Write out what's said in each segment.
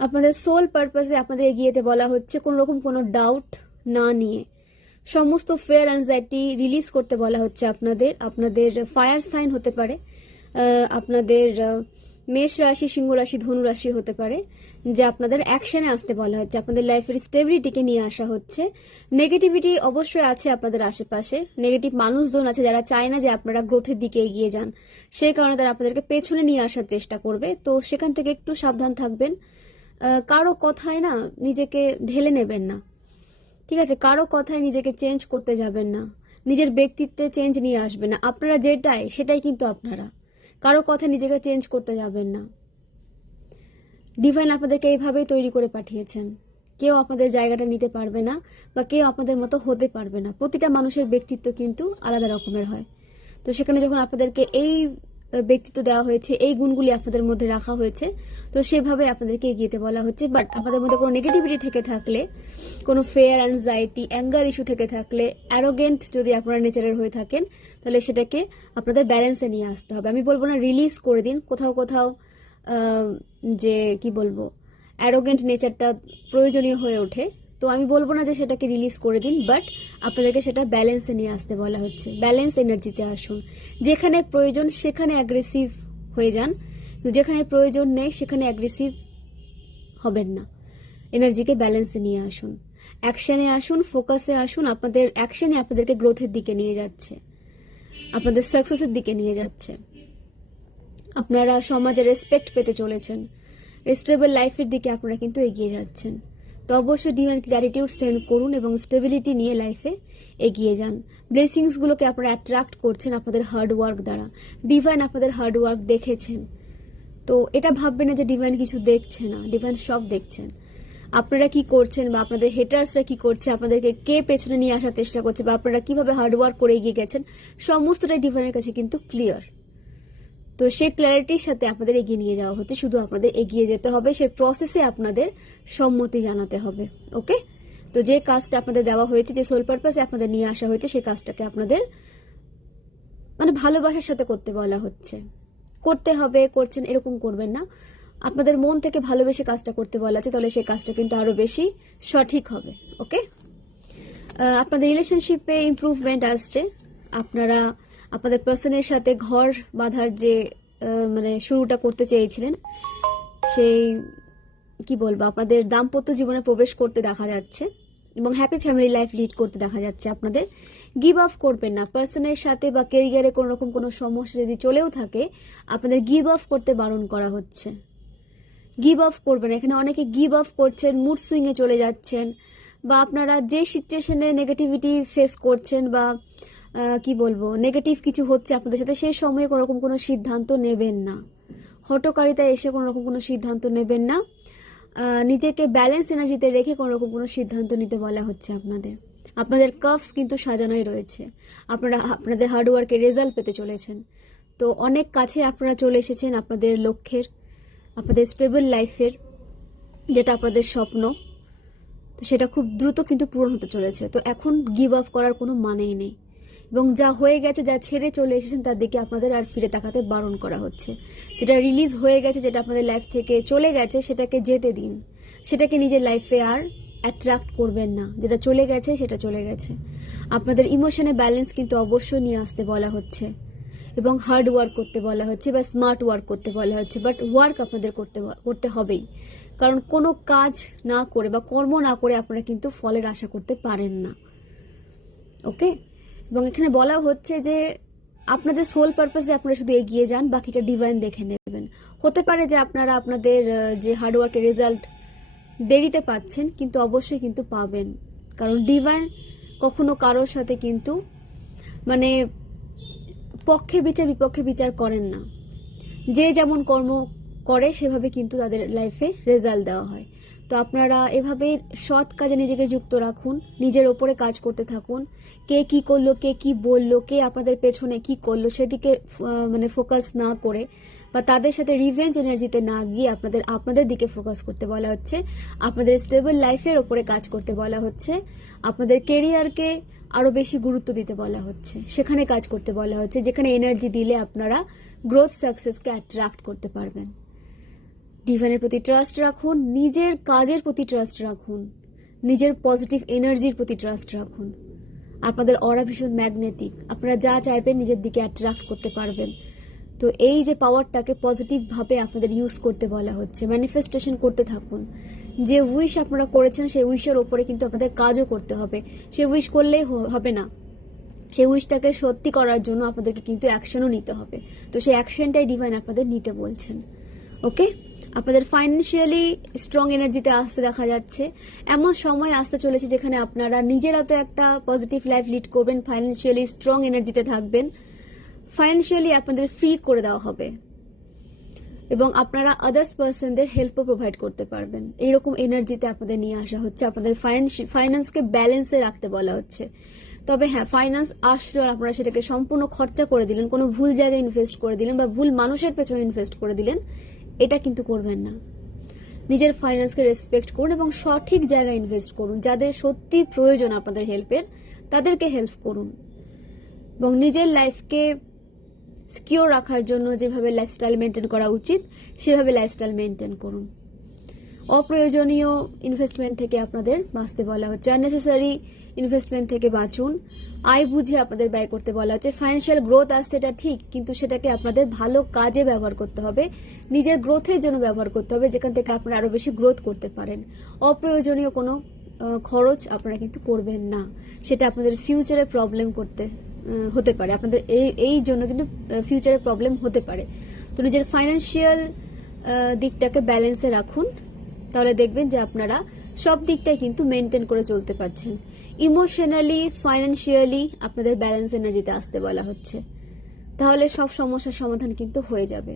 আপনাদের সোল পারপাসে আপনাদের এগিয়ে যেতে বলা হচ্ছে, কোনো রকম কোনো ডাউট না নিয়ে সমস্ত ফেয়ার অ্যাংজাইটি রিলিজ করতে বলা হচ্ছে। আপনাদের ফায়ার সাইন হতে পারে, আপনাদের মেষ রাশি, সিংহ রাশি, ধনু রাশি হতে পারে, যে আপনাদের অ্যাকশনে আসতে বলা হচ্ছে। আপনাদের লাইফের স্টেবিলিটিকে নিয়ে আসা হচ্ছে। নেগেটিভিটি অবশ্যই আছে আপনাদের আশেপাশে, নেগেটিভ মানুষজন আছে যারা চায় না যে আপনারা গ্রোথের দিকে এগিয়ে যান, সেই কারণে তারা আপনাদেরকে পেছনে নিয়ে আসার চেষ্টা করবে। তো সেখান থেকে একটু সাবধান থাকবেন। কারো কথায় না নিজেকে ঢেলে নেবেন না, ঠিক আছে? কারো কথায় নিজেকে চেঞ্জ করতে যাবেন না, নিজের ব্যক্তিত্বে চেঞ্জ নিয়ে আসবেন না। আপনারা যেটাই সেটাই কিন্তু আপনারা, কারো কথায় নিজেকে চেঞ্জ করতে যাবেন না। ডিভাইন আপনাদেরকে এইভাবেই তৈরি করে পাঠিয়েছেন। কেউ আপনাদের জায়গাটা নিতে পারবে না বা কেউ আপনাদের মতো হতে পারবে না। প্রতিটা মানুষের ব্যক্তিত্ব কিন্তু আলাদা রকমের হয়। তো সেখানে যখন আপনাদেরকে এই ব্যক্তিত্ব দেওয়া হয়েছে, এই গুণগুলি আপনাদের মধ্যে রাখা হয়েছে, তো সেভাবে আপনাদেরকে এগিয়ে যেতে বলা হচ্ছে। বাট আপনাদের মধ্যে কোনো নেগেটিভিটি থেকে থাকলে, কোনো ফেয়ার, অ্যাংজাইটি, অ্যাঙ্গার ইস্যু থেকে থাকলে, অ্যারোগেন্ট যদি আপনারা নেচারের হয়ে থাকেন, তাহলে সেটাকে আপনাদের ব্যালেন্সে নিয়ে আসতে হবে। আমি বলবো না রিলিজ করে দিন, কোথাও কোথাও যে কি বলবো, অ্যারোগেন্ট নেচারটা প্রয়োজনীয় হয়ে ওঠে, তো আমি বলবো না যে সেটাকে রিলিজ করে দিন, বাট আপনাদেরকে সেটা ব্যালেন্সে নিয়ে আসতে বলা হচ্ছে। ব্যালেন্স এনার্জিতে আসুন। যেখানে প্রয়োজন সেখানে অ্যাগ্রেসিভ হয়ে যান, কিন্তু যেখানে প্রয়োজন নেই সেখানে অ্যাগ্রেসিভ হবেন না। এনার্জিকে ব্যালেন্সে নিয়ে আসুন, অ্যাকশনে আসুন, ফোকাসে আসুন। আপনাদের অ্যাকশনে আপনাদেরকে গ্রোথের দিকে নিয়ে যাচ্ছে, আপনাদের সাকসেসের দিকে নিয়ে যাচ্ছে। আপনারা সমাজে রেসপেক্ট পেতে চলেছেন, স্টেবল লাইফের দিকে আপনারা কিন্তু এগিয়ে যাচ্ছেন। তো অবশ্যই ডিভাইন গ্র্যাটিটিউড সেন্ড করুন এবং স্টেবিলিটি নিয়ে লাইফে এগিয়ে যান। ব্লেসিংসগুলোকে আপনারা অ্যাট্রাক্ট করছেন আপনাদের হার্ড ওয়ার্ক দ্বারা। ডিভাইন আপনাদের হার্ড ওয়ার্ক দেখেছেন, তো এটা ভাববেন না যে ডিভাইন কিছু দেখছে না, ডিভাইন সব দেখছেন। আপনারা কি করছেন বা আপনাদের হেটার্সরা কি করছে, আপনাদেরকে কে পেছনে নিয়ে আসার চেষ্টা করছে, বা আপনারা কিভাবে হার্ড ওয়ার্ক করে এগিয়ে গেছেন, সমস্তটাই ডিভাইনের কাছে কিন্তু ক্লিয়ার। তো সেই ক্ল্যারিটির সাথে আপনাদের এগিয়ে নিয়ে যাওয়া হচ্ছে। শুধু আপনাদের এগিয়ে যেতে হবে, সেই প্রসেসে আপনাদের সম্মতি জানাতে হবে। ওকে? তো যে কাজটা আপনাদের দেওয়া হয়েছে, যে সোল পারপাসে আপনাদের নিয়ে আসা হয়েছে, সেই কাজটাকে আপনাদের মানে ভালোবাসার সাথে করতে বলা হচ্ছে। করতে হবে, করছেন এরকম করবেন না। আপনাদের মন থেকে ভালোবেসে কাজটা করতে বলা আছে, তাহলে সেই কাজটা কিন্তু আরো বেশি সঠিক হবে। ওকে? আপনাদের রিলেশনশিপে ইমপ্রুভমেন্ট আসছে। আপনারা আপনাদের পার্সনের সাথে ঘর বাঁধার যে মানে শুরুটা করতে চেয়েছিলেন, সেই কি বলবো, আপনাদের দাম্পত্য জীবনে প্রবেশ করতে দেখা যাচ্ছে এবং হ্যাপি ফ্যামিলি লাইফ লিড করতে দেখা যাচ্ছে। আপনাদের গিভ আপ করবেন না। পার্সনের সাথে বা কেরিয়ারে কোনো রকম কোনো সমস্যা যদি চলেও থাকে, আপনাদের গিভ আপ করতে বারণ করা হচ্ছে। গিভ আপ করবেন। এখানে অনেকে গিভ আপ করছেন, মুড সুইংয়ে চলে যাচ্ছেন, বা আপনারা যে সিচুয়েশনে নেগেটিভিটি ফেস করছেন বা কি বলবো, নেগেটিভ কিছু হচ্ছে আপনাদের সাথে, সেই সময়ে কোনো রকম কোনো সিদ্ধান্ত নেবেন না। হঠকারিতায় এসে কোনো রকম কোনো সিদ্ধান্ত নেবেন না। নিজেকে ব্যালেন্স এনার্জিতে রেখে কোনো রকম কোনো সিদ্ধান্ত নিতে বলা হচ্ছে আপনাদের। আপনাদের কাপস কিন্তু সাজানোই রয়েছে। আপনারা আপনাদের হার্ডওয়ার্কের রেজাল্ট পেতে চলেছেন। তো অনেক কাছে আপনারা চলে এসেছেন আপনাদের লক্ষ্যের, আপনাদের স্টেবল লাইফের, যেটা আপনাদের স্বপ্ন। তো সেটা খুব দ্রুত কিন্তু পূরণ হতে চলেছে। তো এখন গিভ আপ করার কোনো মানেই নেই, এবং যা হয়ে গেছে, যা ছেড়ে চলে এসেছেন, তার দিকে আপনাদের আর ফিরে তাকাতে বারণ করা হচ্ছে। যেটা রিলিজ হয়ে গেছে, যেটা আপনাদের লাইফ থেকে চলে গেছে, সেটাকে যেতে দিন। সেটাকে নিজের লাইফে আর অ্যাট্রাক্ট করবেন না। যেটা চলে গেছে সেটা চলে গেছে। আপনাদের ইমোশনে ব্যালেন্স কিন্তু অবশ্যই নিয়ে আসতে বলা হচ্ছে এবং হার্ড ওয়ার্ক করতে বলা হচ্ছে বা স্মার্ট ওয়ার্ক করতে বলা হচ্ছে। বাট ওয়ার্ক আপনাদের করতে হবেই, কারণ কোনো কাজ না করে বা কর্ম না করে আপনারা কিন্তু ফলের আশা করতে পারেন না। ওকে? এবং এখানে বলা হচ্ছে যে আপনাদের সোল পারপাসে আপনারা শুধু এগিয়ে যান, বাকিটা ডিভাইন দেখে নেবেন। হতে পারে যে আপনারা আপনাদের যে হার্ডওয়ার্কের রেজাল্ট দেরিতে পাচ্ছেন, কিন্তু অবশ্যই কিন্তু পাবেন, কারণ ডিভাইন কখনো কারোর সাথে কিন্তু মানে পক্ষে বিচার বিপক্ষে বিচার করেন না। যে যেমন কর্ম করে সেভাবে কিন্তু তাদের লাইফে রেজাল্ট দেওয়া হয়। তো আপনারা এভাবে সৎ কাজে নিজেকে যুক্ত রাখুন, নিজের ওপরে কাজ করতে থাকুন। কে কি করলো, কে কি বললো, কে আপনাদের পেছনে কি করলো, সেদিকে মানে ফোকাস না করে বা তাদের সাথে রিভেঞ্জ এনার্জিতে না গিয়ে আপনাদের দিকে ফোকাস করতে বলা হচ্ছে। আপনাদের স্টেবল লাইফের ওপরে কাজ করতে বলা হচ্ছে। আপনাদের কেরিয়ারকে আরও বেশি গুরুত্ব দিতে বলা হচ্ছে, সেখানে কাজ করতে বলা হচ্ছে, যেখানে এনার্জি দিলে আপনারা গ্রোথ সাকসেসকে অ্যাট্রাক্ট করতে পারবেন। ডিভাইনের প্রতি ট্রাস্ট রাখুন, নিজের কাজের প্রতি ট্রাস্ট রাখুন, নিজের পজিটিভ এনার্জির প্রতি ট্রাস্ট রাখুন। আপনাদের অরা ভীষণ ম্যাগনেটিক, আপনারা যা চাইবেন নিজের দিকে অ্যাট্রাক্ট করতে পারবেন। তো এই যে পাওয়ারটাকে পজিটিভভাবে আপনাদের ইউজ করতে বলা হচ্ছে, ম্যানিফেস্টেশন করতে থাকুন। যে উইশ আপনারা করেছেন সেই উইশের ওপরে কিন্তু আপনাদের কাজও করতে হবে। সে উইশ করলেই হবে না, সেই উইশটাকে সত্যি করার জন্য আপনাদেরকে কিন্তু অ্যাকশনও নিতে হবে। তো সেই অ্যাকশনটাই ডিভাইন আপনাদের নিতে বলছেন। ওকে, আপনাদের ফাইন্যান্সিয়ালি স্ট্রং এনার্জিতে আসতে দেখা যাচ্ছে। এমন সময় আসতে চলেছে যেখানে আপনারা নিজেরা তো একটা পজিটিভ লাইফ লিড করবেন, ফাইন্যান্সিয়ালি স্ট্রং এনার্জিতে থাকবেন, ফাইন্যান্সিয়ালি আপনাদের ফ্রি করে দেওয়া হবে এবং আপনারা আদার্স পার্সনদের হেল্পও প্রোভাইড করতে পারবেন। এইরকম এনার্জিতে আপনাদের নিয়ে আসা হচ্ছে, আপনাদের ফাইন্যান্সকে ব্যালেন্সে রাখতে বলা হচ্ছে। তবে হ্যাঁ, ফাইন্যান্স আসলো আর আপনারা সেটাকে সম্পূর্ণ খরচা করে দিলেন, কোনো ভুল জায়গায় ইনভেস্ট করে দিলেন বা ভুল মানুষের পেছনে ইনভেস্ট করে দিলেন, এটা কিন্তু করবেন না। নিজের ফাইন্যান্সকে রেসপেক্ট করুন এবং সঠিক জায়গায় ইনভেস্ট করুন। যাদের সত্যি প্রয়োজন আপনাদের হেল্পের, তাদেরকে হেল্প করুন এবং নিজের লাইফকে সিকিউর রাখার জন্য যেভাবে লাইফস্টাইল মেনটেন করা উচিত সেভাবে লাইফস্টাইল মেনটেন করুন। অপ্রয়োজনীয় ইনভেস্টমেন্ট থেকে আপনাদের বাঁচতে বলা হচ্ছে, আননেসেসারি ইনভেস্টমেন্ট থেকে বাঁচুন। আয় বুঝে আপনাদের ব্যয় করতে বলা হচ্ছে। ফাইন্যান্সিয়াল গ্রোথ আসছে, এটা ঠিক, কিন্তু সেটাকে আপনাদের ভালো কাজে ব্যবহার করতে হবে, নিজের গ্রোথের জন্য ব্যবহার করতে হবে, যেখান থেকে আপনারা আরও বেশি গ্রোথ করতে পারেন। অপ্রয়োজনীয় কোনো খরচ আপনারা কিন্তু করবেন না, সেটা আপনাদের ফিউচারে প্রবলেম হতে পারে, আপনাদের এই জন্য কিন্তু ফিউচারে প্রবলেম হতে পারে। তো নিজের ফাইন্যান্সিয়াল দিকটাকে ব্যালেন্সে রাখুন, তাহলে দেখবেন যে আপনারা সব দিকটাই কিন্তু মেনটেন করে চলতে পারছেন। ইমোশনালি, ফাইন্যান্সিয়ালি আপনাদের ব্যালেন্স এনার্জিতে আসতে বলা হচ্ছে, তাহলে সব সমস্যার সমাধান কিন্তু হয়ে যাবে।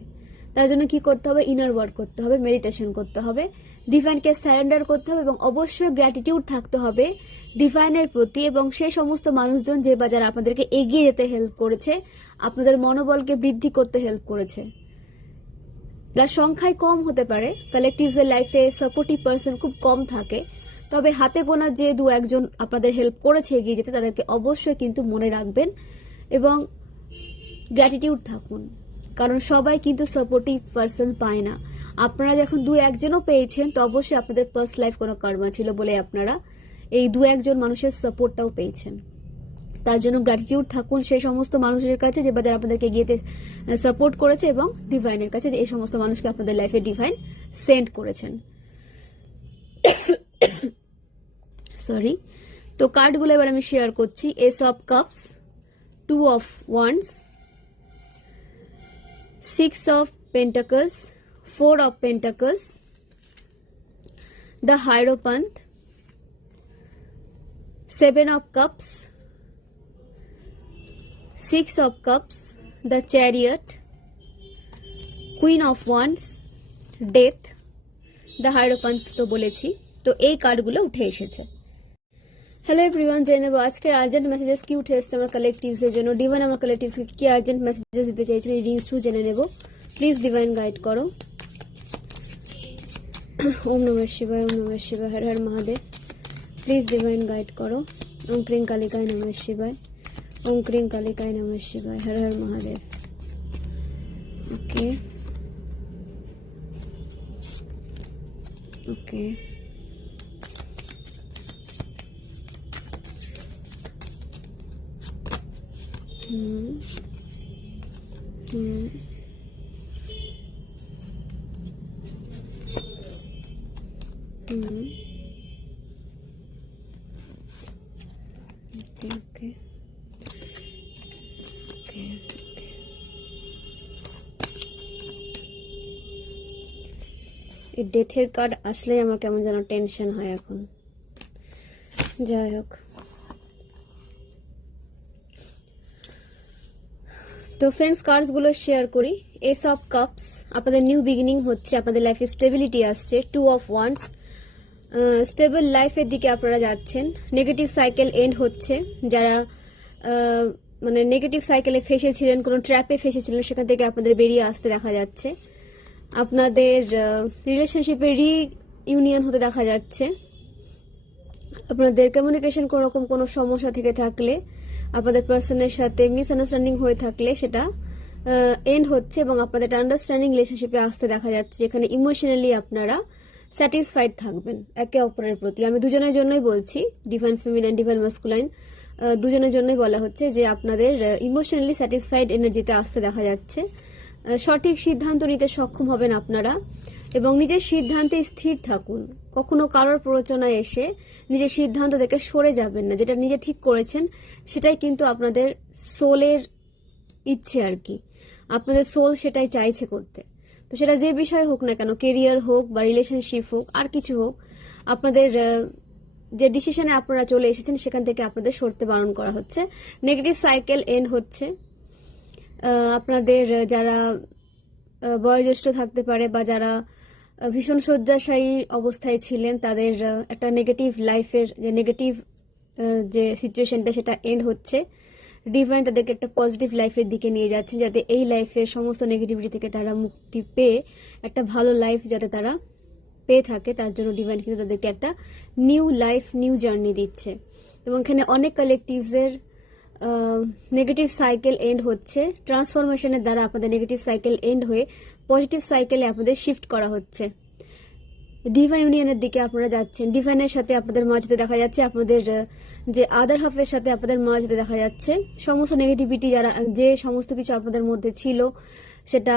তার জন্য কি করতে হবে? ইনার ওয়ার্ক করতে হবে, মেডিটেশন করতে হবে, ডিভাইনকে সারেন্ডার করতে হবে এবং অবশ্যই গ্র্যাটিটিউড থাকতে হবে ডিভাইনের প্রতি এবং সেই সমস্ত মানুষজন যে বা যারা আপনাদেরকে এগিয়ে যেতে হেল্প করেছে, আপনাদের মনোবলকে বৃদ্ধি করতে হেল্প করেছে। এরা সংখ্যায় কম হতে পারে, কালেকটিভসের লাইফে সাপোর্টিভ পার্সন খুব কম থাকে, তবে হাতে গোনা যে দু একজন আপনাদের হেল্প করেছে এগিয়ে যেতে, তাদেরকে অবশ্যই কিন্তু মনে রাখবেন এবং গ্র্যাটিটিউড থাকুন, কারণ সবাই কিন্তু সাপোর্টিভ পার্সন পায় না। আপনারা যখন দু একজনও পেয়েছেন, তো অবশ্যই আপনাদের পার্সোনাল লাইফ কোনো কর্মা ছিল বলে আপনারা এই দু একজন মানুষের সাপোর্টটাও পেয়েছেন। তার জন্য গ্র্যাটিটিউড থাকুন সেই সমস্ত মানুষের কাছে যে যারা আপনাদেরকে এগিয়েতে সাপোর্ট করেছে এবং ডিভাইনের কাছে যে এই সমস্ত মানুষকে আপনাদের লাইফে ডিভাইন সেন্ড করেছেন। সরি, তো কার্ডগুলো এবার আমি শেয়ার করছি। S of cups, 2 of wands, 6 of Pentacles, 4 of Pentacles, the Hierophant, 7 of Cups, 6 of Cups, the Chariot, Queen of Wands, Death, the Hierophant তো বলেছি। তো এই কার্ডগুলো উঠে এসেছে। হ্যালো এভরিওয়ান, জেনে নেব আজকের আর্জেন্ট মেসেজেস কি উঠে এসেছে আমার কালেকটিভসের জন্য। ডিভাইন আমার কালেকটিভসকে কি আর্জেন্ট মেসেজেস দিতে চাইছেন রিডিংস থ্রু জেনে নেব। প্লিজ ডিভাইন গাইড করো। ওম নমঃ শিবায়, ওম নমঃ শিবায়, Har Har Mahadev. Please divine guide করো। ওম ক্রিং কালিকায় নমঃ শিবায়, ওম ক্রিং কালিকায় নমঃ শিবায়, হর হর মহাদেব। ওকে ওকে Okay. এই ডেথের কার্ড আসলে আমার কেমন যেন টেনশন হয় এখন। যাই হোক, তো ফ্রেন্ডস কার্ডসগুলো শেয়ার করি। এস অফ কাপস, আপনাদের নিউ বিগিনিং হচ্ছে, আপনাদের লাইফে স্টেবিলিটি আসছে। 2 অফ ওয়ান্ডস, স্টেবল লাইফের দিকে আপনারা যাচ্ছেন। নেগেটিভ সাইকেল এন্ড হচ্ছে, যারা মানে নেগেটিভ সাইকেলে ফেসেছিলেন, কোনো ট্র্যাপে ফেসেছিলেন, সেখান থেকে আপনাদের বেরিয়ে আসতে দেখা যাচ্ছে। আপনাদের রিলেশনশিপে রিইউনিয়ন হতে দেখা যাচ্ছে। আপনাদের কমিউনিকেশন কোনো সমস্যা থেকে থাকলে, আপনাদের পার্সনের সাথে মিসআন্ডারস্ট্যান্ডিং হয়ে থাকলে সেটা এন্ড হচ্ছে এবং আপনাদের একটা আন্ডারস্ট্যান্ডিং রিলেশনশিপে আসতে দেখা যাচ্ছে, যেখানে ইমোশনালি আপনারা স্যাটিসফাইড থাকবেন একে অপরের প্রতি। আমি দুজনের জন্যই বলছি, ডিভাইন ফেমিনাইন ডিভাইন মাস্কুলাইন দুজনের জন্যই বলা হচ্ছে যে আপনাদের ইমোশনালি স্যাটিসফাইড এনার্জিতে আসতে দেখা যাচ্ছে। সঠিক সিদ্ধান্ত নিতে সক্ষম হবেন আপনারা এবং নিজের সিদ্ধান্তে স্থির থাকুন। কখনো কারোর প্ররোচনায় এসে নিজের সিদ্ধান্ত থেকে সরে যাবেন না। যেটা নিজে ঠিক করেছেন সেটাই কিন্তু আপনাদের সোলের ইচ্ছে আর কি, আপনাদের সোল সেটাই চাইছে করতে। তো সেটা যে বিষয় হোক না কেন, কেরিয়ার হোক বা রিলেশনশিপ হোক আর কিছু হোক, আপনাদের যে ডিসিশনে আপনারা চলে এসেছেন সেখান থেকে আপনাদের সরতে বারণ করা হচ্ছে। নেগেটিভ সাইকেল এন্ড হচ্ছে। আপনাদের যারা বয়োজ্যেষ্ঠ থাকতে পারে বা যারা ভীষণ শয্যাশায়ী অবস্থায় ছিলেন, তাদের একটা নেগেটিভ লাইফের যে নেগেটিভ যে সিচুয়েশনটা সেটা এন্ড হচ্ছে। ডিভাইন তাদেরকে একটা পজিটিভ লাইফের দিকে নিয়ে যাচ্ছে, যাতে এই লাইফের সমস্ত নেগেটিভিটি থেকে তারা মুক্তি পেয়ে একটা ভালো লাইফ যাতে তারা পেয়ে থাকে, তার জন্য ডিভাইন কিন্তু তাদেরকে একটা নিউ লাইফ নিউ জার্নি দিচ্ছে। এবং এখানে অনেক কালেকটিভসের নেগেটিভ সাইকেল এন্ড হচ্ছে। ট্রান্সফরমেশনের দ্বারা আপনাদের নেগেটিভ সাইকেল এন্ড হয়ে পজিটিভ সাইকেলে আপনাদের শিফট করা হচ্ছে। ডিভাইন ইউনিয়নের দিকে আপনারা যাচ্ছেন। ডিভাইনের সাথে আপনাদের মাঝে দেখা যাচ্ছে, আপনাদের যে আদার হাফের সাথে আপনাদের মাঝে দেখা যাচ্ছে সমস্ত নেগেটিভিটি যারা যে সমস্ত কিছু আপনাদের মধ্যে ছিল, সেটা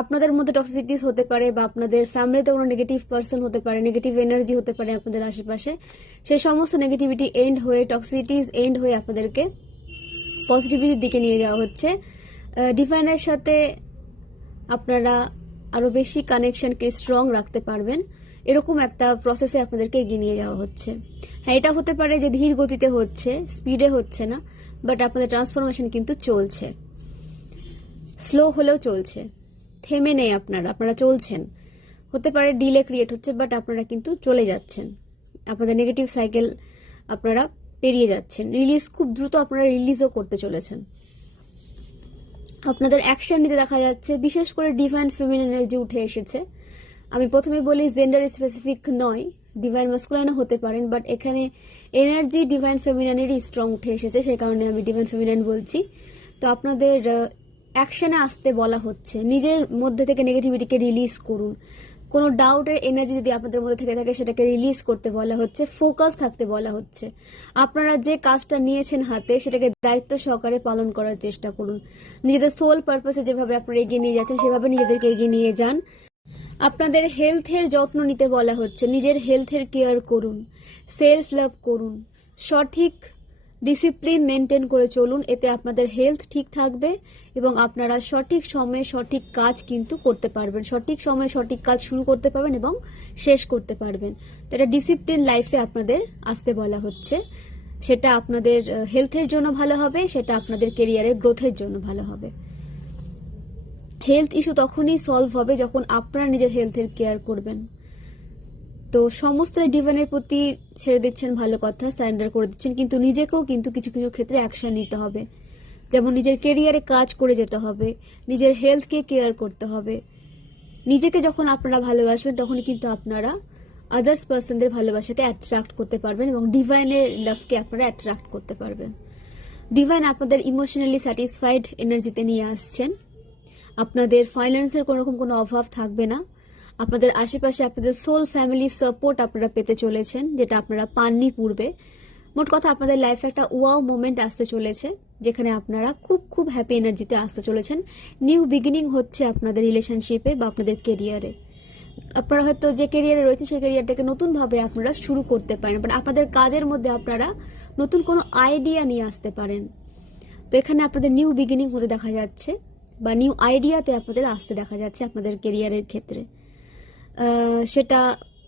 আপনাদের মধ্যে টক্সিসিটিস হতে পারে বা আপনাদের ফ্যামিলিতে কোনো নেগেটিভ পার্সন হতে পারে, নেগেটিভ এনার্জি হতে পারে আপনাদের আশেপাশে। সেই সমস্ত নেগেটিভিটি এন্ড হয়ে, টক্সিসিটিস এন্ড হয়ে আপনাদেরকে পজিটিভিটির দিকে নিয়ে যাওয়া হচ্ছে। ডিভাইনের সাথে আপনারা আরও বেশি কানেকশনকে স্ট্রং রাখতে পারবেন, এরকম একটা প্রসেসে আপনাদেরকে এগিয়ে নিয়ে যাওয়া হচ্ছে। হ্যাঁ, এটা হতে পারে যে ধীর গতিতে হচ্ছে, স্পিডে হচ্ছে না, বাট আপনাদের ট্রান্সফরমেশন কিন্তু চলছে, স্লো হলেও চলছে, থেমে নেই আপনারা চলছেন। হতে পারে ডিলে ক্রিয়েট হচ্ছে, বাট আপনারা কিন্তু চলে যাচ্ছেন, আপনাদের নেগেটিভ সাইকেল আপনারা পেরিয়ে যাচ্ছেন। রিলিজ খুব দ্রুত আপনারা রিলিজও করতে চলেছেন। আপনাদের অ্যাকশন নিতে দেখা যাচ্ছে, বিশেষ করে ডিভাইন ফেমিনিন এনার্জি উঠে এসেছে। আমি প্রথমে বলি জেন্ডার স্পেসিফিক নয়, ডিভাইন মাস্কুলাইনও হতে পারেন, বাট এখানে এনার্জি ডিভাইন ফেমিনাইনেরই স্ট্রং উঠে এসেছে, সেই কারণে আমি ডিভাইন ফেমিনাইন বলছি। তো আপনাদের অ্যাকশনে আসতে বলা হচ্ছে, নিজের মধ্যে থেকে নেগেটিভিটিকে রিলিজ করুন। কোনো ডাউটের এনার্জি যদি আপনাদের মধ্যে থেকে থাকে সেটাকে রিলিজ করতে বলা হচ্ছে, ফোকাস থাকতে বলা হচ্ছে। আপনারা যে কাজটা নিয়েছেন হাতে সেটাকে দায়িত্ব সহকারে পালন করার চেষ্টা করুন। নিজেদের সোল পারপাসে যেভাবে আপনারা এগিয়ে নিয়ে যাচ্ছেন সেভাবে নিজেদেরকে এগিয়ে নিয়ে যান। আপনাদের হেলথের যত্ন নিতে বলা হচ্ছে, নিজের হেলথের কেয়ার করুন, সেলফ লাভ করুন, সঠিক ডিসিপ্লিন মেনটেন করে চলুন। এতে আপনাদের হেলথ ঠিক থাকবে এবং আপনারা সঠিক সময়ে সঠিক কাজ কিন্তু করতে পারবেন, সঠিক সময়ে সঠিক কাজ শুরু করতে পারবেন এবং শেষ করতে পারবেন। তো এটা ডিসিপ্লিন লাইফে আপনাদের আসতে বলা হচ্ছে। সেটা আপনাদের হেলথের জন্য ভালো হবে, সেটা আপনাদের কেরিয়ারের গ্রোথের জন্য ভালো হবে। হেলথ ইস্যু তখনই সলভ হবে যখন আপনারা নিজের হেলথের কেয়ার করবেন। তো সমস্ত ডিভাইনের প্রতি ছেড়ে দিচ্ছেন, ভালো কথা, সারেন্ডার করে দিচ্ছেন, কিন্তু নিজেকেও কিন্তু কিছু কিছু ক্ষেত্রে অ্যাকশন নিতে হবে। যেমন নিজের কেরিয়ারে কাজ করে যেতে হবে, নিজের হেলথকে কেয়ার করতে হবে। নিজেকে যখন আপনারা ভালোবাসবেন তখনই কিন্তু আপনারা আদার্স পার্সনদের ভালোবাসাকে অ্যাট্রাক্ট করতে পারবেন এবং ডিভাইনের লাভকে আপনারা অ্যাট্রাক্ট করতে পারবেন। ডিভাইন আপনাদের ইমোশনালি স্যাটিসফাইড এনার্জিতে নিয়ে আসছেন। আপনাদের ফাইন্যান্সের কোনোরকম কোনো অভাব থাকবে না। আপনাদের আশেপাশে আপনাদের সোল ফ্যামিলি সাপোর্ট আপনারা পেতে চলেছেন, যেটা আপনারা পাননি পূর্বে। মোট কথা আপনাদের লাইফে একটা ওয়াও মোমেন্ট আসতে চলেছে, যেখানে আপনারা খুব খুব হ্যাপি এনার্জিতে আসতে চলেছেন। নিউ বিগিনিং হচ্ছে আপনাদের রিলেশনশিপে বা আপনাদের কেরিয়ারে। আপনারা হয়তো যে কেরিয়ারে রয়েছে সেই কেরিয়ারটাকে নতুনভাবে আপনারা শুরু করতে পারেন, বাট আপনাদের কাজের মধ্যে আপনারা নতুন কোনো আইডিয়া নিয়ে আসতে পারেন। তো এখানে আপনাদের নিউ বিগিনিং হতে দেখা যাচ্ছে বা নিউ আইডিয়াতে আপনাদের আসতে দেখা যাচ্ছে আপনাদের কেরিয়ারের ক্ষেত্রে। সেটা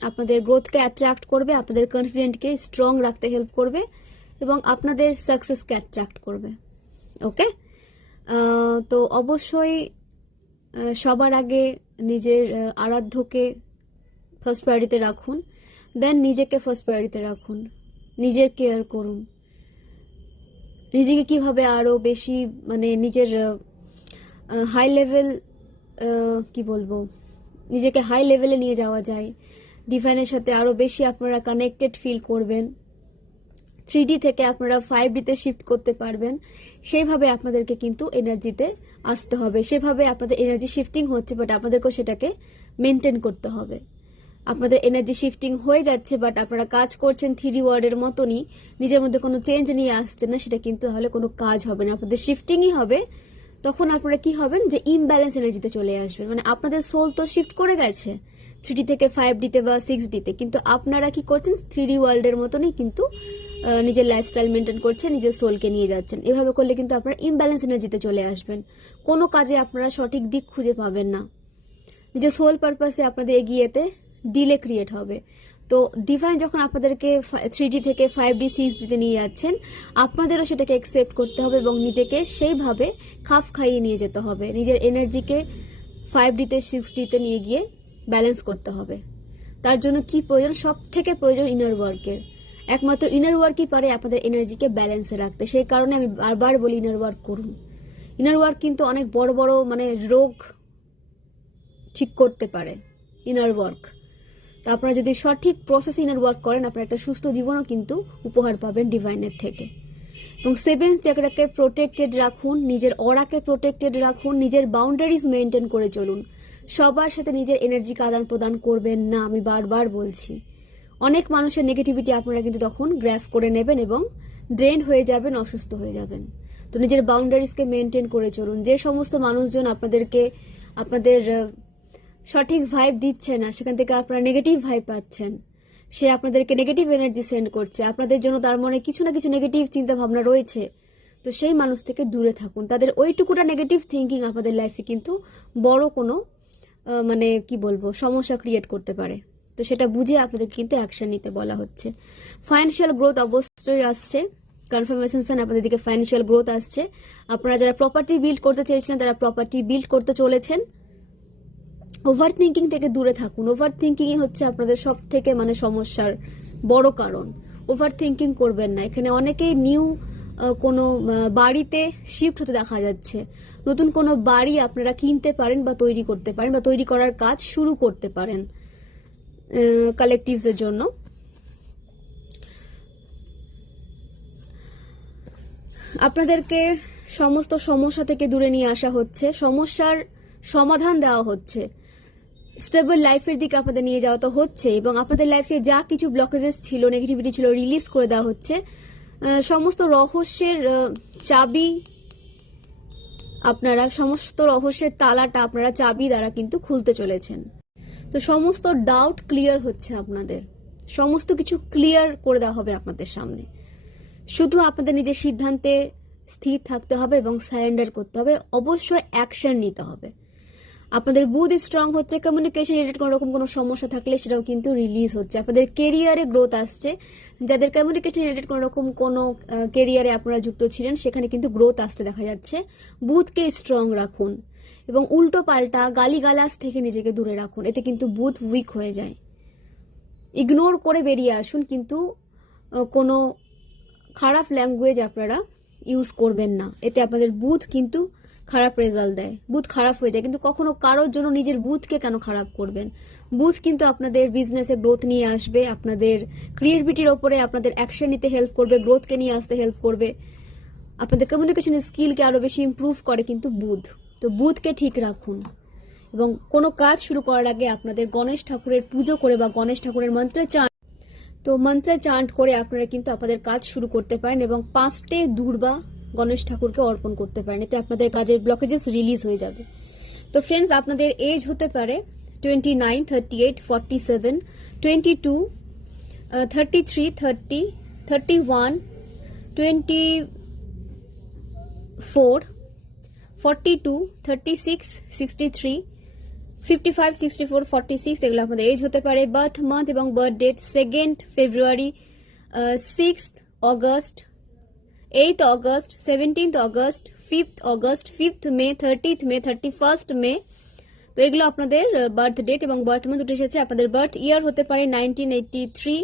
আপনাদের গ্রোথকে অ্যাট্রাক্ট করবে, আপনাদের কনফিডেন্টকে স্ট্রং রাখতে হেল্প করবে এবং আপনাদের সাকসেসকে অ্যাট্রাক্ট করবে। ওকে, তো অবশ্যই সবার আগে নিজের আরাধ্যকে ফার্স্ট প্রায়োরিটিতে রাখুন, দেন নিজেকে ফার্স্ট প্রায়োরিটিতে রাখুন, নিজের কেয়ার করুন। নিজেকে কিভাবে আরও বেশি মানে নিজের হাই লেভেল কি বলবো, নিজেকে হাই লেভেলে নিয়ে যাওয়া যায়, ডিভাইনের সাথে আরও বেশি আপনারা কানেক্টেড ফিল করবেন 3D থেকে আপনারা 5Dতে শিফট করতে পারবেন, সেইভাবে আপনাদেরকে কিন্তু এনার্জিতে আসতে হবে। সেভাবে আপনাদের এনার্জি শিফটিং হচ্ছে, বাট আপনাদেরকেও সেটাকে মেনটেন করতে হবে। আপনাদের এনার্জি শিফটিং হয়ে যাচ্ছে, বাট আপনারা কাজ করছেন 3D ওয়ার্ডের মতনই, নিজের মধ্যে কোনো চেঞ্জ নিয়ে আসছেন না, সেটা কিন্তু তাহলে কোনো কাজ হবে না। আপনাদের শিফটিংই হবে, তখন আপনারা কি হবেন, যে ইমব্যালেন্স এনার্জিতে চলে আসবেন। মানে আপনাদের সোল তো শিফট করে গেছে 3D থেকে 5Dতে বা 6Dতে, কিন্তু আপনারা কি করছেন 3D ওয়ার্ল্ডের মতনই কিন্তু নিজের লাইফস্টাইল মেনটেন করছেন, নিজের সোলকে নিয়ে যাচ্ছেন। এভাবে করলে কিন্তু আপনারা ইমব্যালেন্স এনার্জিতে চলে আসবেন, কোনো কাজে আপনারা সঠিক দিক খুঁজে পাবেন না, নিজের সোল পারপাসে আপনাদের এগিয়েতে ডিলে ক্রিয়েট হবে। তো ডিভাইন যখন আপনাদেরকে 3D থেকে 5D 6Dতে নিয়ে যাচ্ছেন, আপনাদেরও সেটাকে অ্যাকসেপ্ট করতে হবে এবং নিজেকে সেইভাবে খাপ খাইয়ে নিয়ে যেতে হবে। নিজের এনার্জিকে 5Dতে 6Dতে নিয়ে গিয়ে ব্যালেন্স করতে হবে। তার জন্য কি প্রয়োজন, সব থেকে প্রয়োজন ইনার ওয়ার্কের। একমাত্র ইনার ওয়ার্কই পারে আপনাদের এনার্জিকে ব্যালেন্সে রাখতে। সেই কারণে আমি বারবার বলি ইনার ওয়ার্ক করুন। ইনার ওয়ার্ক কিন্তু অনেক বড় বড় মানে রোগ ঠিক করতে পারে ইনার ওয়ার্ক। তো আপনারা যদি সঠিক প্রসেস ইনার ওয়ার্ক করেন, আপনারা একটা সুস্থ জীবনও কিন্তু উপহার পাবেন ডিভাইনের থেকে। এবং 7th চাকরাকে প্রোটেক্টেড রাখুন, নিজের অরাকে প্রোটেক্টেড রাখুন, নিজের বাউন্ডারিজ মেনটেন করে চলুন। সবার সাথে নিজের এনার্জিকে আদান প্রদান করবেন না, আমি বারবার বলছি। অনেক মানুষের নেগেটিভিটি আপনারা কিন্তু তখন গ্র্যাফ করে নেবেন এবং ড্রেন হয়ে যাবেন, অসুস্থ হয়ে যাবেন। তো নিজের বাউন্ডারিজকে মেনটেন করে চলুন। যে সমস্ত মানুষজন আপনাদেরকে আপনাদের সঠিক ভাইব দিচ্ছে না, সেখান থেকে আপনারা নেগেটিভ ভাইব পাচ্ছেন, সে আপনাদেরকে নেগেটিভ এনার্জি সেন্ড করছে, আপনাদের জন্য তার মনে কিছু না কিছু নেগেটিভ চিন্তা ভাবনা রয়েছে, তো সেই মানুষ থেকে দূরে থাকুন। তাদের ওইটুকুটা নেগেটিভ থিঙ্কিং আপনাদের লাইফে কিন্তু বড় কোনো মানে কি বলবো সমস্যা ক্রিয়েট করতে পারে। তো সেটা বুঝে আপনাদের কিন্তু অ্যাকশন নিতে বলা হচ্ছে। ফাইন্যান্সিয়াল গ্রোথ অবশ্যই আসছে, কনফার্মেশন আপনাদের দিকে ফাইন্যান্সিয়াল গ্রোথ আসছে। আপনারা যারা প্রপার্টি বিল্ড করতে চেয়েছিলেন, তারা প্রপার্টি বিল্ড করতে চলেছেন। ওভার থিঙ্কিং থেকে দূরে থাকুন। ওভার থিঙ্কিংই হচ্ছে আপনাদের সব থেকে মানে সমস্যার বড় কারণ। ওভার থিঙ্কিং করবেন না। এখানে অনেকেই নিউ কোনো বাড়িতে শিফট হতে দেখা যাচ্ছে। নতুন কোনো বাড়ি আপনারা কিনতে পারেন বা তৈরি করতে পারেন বা তৈরি করার কাজ শুরু করতে পারেন কালেকটিভসের জন্য। আপনাদেরকে সমস্ত সমস্যা থেকে দূরে নিয়ে আসা হচ্ছে, সমস্যার সমাধান দেওয়া হচ্ছে, স্টেবল লাইফের দিকে আপনাদের নিয়ে যাওয়া তো হচ্ছে, এবং আপনাদের লাইফে যা কিছু ব্লকেজেস ছিল, নেগেটিভিটি ছিল, রিলিজ করে দেওয়া হচ্ছে। সমস্ত রহস্যের চাবি আপনারা, সমস্ত রহস্যের তালাটা আপনারা চাবি দ্বারা কিন্তু খুলতে চলেছেন। তো সমস্ত ডাউট ক্লিয়ার হচ্ছে আপনাদের, সমস্ত কিছু ক্লিয়ার করে দেওয়া হবে আপনাদের সামনে। শুধু আপনাদের নিজের সিদ্ধান্তে স্থির থাকতে হবে এবং সারেন্ডার করতে হবে, অবশ্যই অ্যাকশন নিতে হবে। আপনাদের বুথ স্ট্রং হচ্ছে, কমিউনিকেশন রিলেটেড কোনো রকম কোনো সমস্যা থাকলে সেটাও কিন্তু রিলিজ হচ্ছে। আপনাদের কেরিয়ারে গ্রোথ আসছে, যাদের কমিউনিকেশন রিলেটেড কোনো রকম কোনো কেরিয়ারে আপনারা যুক্ত ছিলেন সেখানে কিন্তু গ্রোথ আসতে দেখা যাচ্ছে। বুথকে স্ট্রং রাখুন এবং উল্টো পাল্টা গালিগালাজ থেকে নিজেকে দূরে রাখুন, এতে কিন্তু বুথ উইক হয়ে যায়। ইগনোর করে বেরিয়ে আসুন, কিন্তু কোনো খারাপ ল্যাঙ্গুয়েজ আপনারা ইউজ করবেন না, এতে আপনাদের বুথ কিন্তু খারাপ রেজাল্ট দেয়, বুথ খারাপ হয়ে যায়। কিন্তু কখনো কারোর জন্য নিজের বুথকে কেন খারাপ করবেন? বুথ কিন্তু আপনাদের বিজনেসে গ্রোথ নিয়ে আসবে, আপনাদের ক্রিয়েটিভিটির ওপরে আপনাদের অ্যাকশন নিতে হেল্প করবে, গ্রোথকে নিয়ে আসতে হেল্প করবে, আপনাদের কমিউনিকেশন স্কিলকে আরো বেশি ইমপ্রুভ করে কিন্তু বুথ। তো বুথকে ঠিক রাখুন এবং কোনো কাজ শুরু করার আগে আপনাদের গণেশ ঠাকুরের পুজো করে বা গণেশ ঠাকুরের মন্ত্রে চান্ট করে আপনারা কিন্তু আপনাদের কাজ শুরু করতে পারেন এবং 5টে দূর্বা গণেশ ঠাকুরকে অর্পণ করতে পারেন, এতে আপনাদের কাজের ব্লকেজেস রিলিজ হয়ে যাবে। তো ফ্রেন্ডস, আপনাদের এজ হতে পারে 29, 38, 47, 22, 33, 30, 31, 24, 42, 36, 63, 55, 64, 46 এগুলো আপনাদের এজ হতে পারে। বার্থ মান্থ এবং বার্থ ডেট 2nd ফেব্রুয়ারি, 6th August, 8th August, 17th August, 5th August, 5th মে, 30th মে, 31st মে। তো এগুলো আপনাদের বার্থ ডেট এবং বার্থ মান্থ উঠে এসেছে। আপনাদের বার্থ ইয়ার হতে পারে 1983,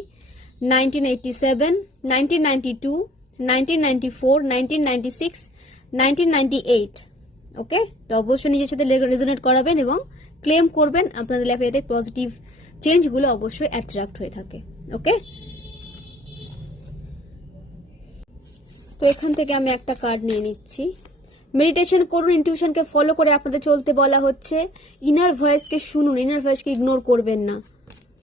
1987, 1992, 1994, 1996, 1998। ওকে, তো অবশ্যই নিজের সাথে রেজোনেট করাবেন এবং ক্লেম করবেন, আপনাদের লাইফে যাতে পজিটিভ চেঞ্জগুলো অবশ্যই অ্যাট্রাক্ট হয়ে থাকে। ওকে। তো এখান থেকে আমি একটা কার্ড নিয়ে নিচ্ছি। মেডিটেশন করুন, ইনটিউশনকে ফলো করে আপনাদের চলতে বলা হচ্ছে। ইনার ভয়েসকে শুনুন, ইনার ভয়েসকে ইগনোর করবেন না।